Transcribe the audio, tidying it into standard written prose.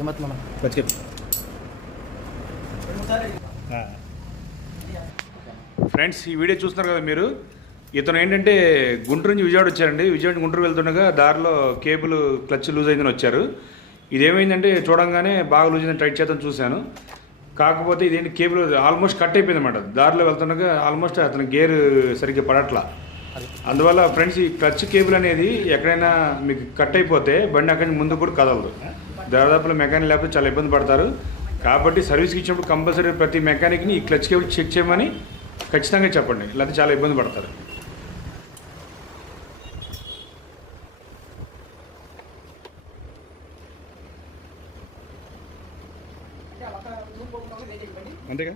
ఏమత్ మనం ఫ్రెండ్స్ ఈ వీడియో చూస్తున్నారు కదా మీరు. ఇతను ఏంటంటే గుంటూరు నుంచి విజయవాడ వచ్చారండి. విజయవాడ గుంటూరు వెళ్తుండగా దారిలో కేబుల్ క్లచ్ లూజ్ అయిందని వచ్చారు. ఇదేమైందంటే చూడంగానే బాగా లూజ్ అయిందని టైట్ చేద్దాం చూశాను. కాకపోతే ఇదేంటి కేబుల్ ఆల్మోస్ట్ కట్ అయిపోయింది అనమాట. దారిలో వెళ్తుండగా ఆల్మోస్ట్ అతను గేర్ సరిగ్గా పడట్లా. అందువల్ల ఫ్రెండ్స్ ఈ క్లచ్ కేబుల్ అనేది ఎక్కడైనా మీకు కట్ అయిపోతే బండి అక్కడి నుంచి ముందు కూడా కదలదు. దాదాపులో మెకానిక్ లేకపోతే చాలా ఇబ్బంది పడతారు. కాబట్టి సర్వీస్కి ఇచ్చినప్పుడు కంపల్సరీ ప్రతి మెకానిక్ని ఈ క్లచ్ కేబుల్ చెక్ చేయమని ఖచ్చితంగా చెప్పండి, లేకపోతే చాలా ఇబ్బంది పడతారు. అంతేగా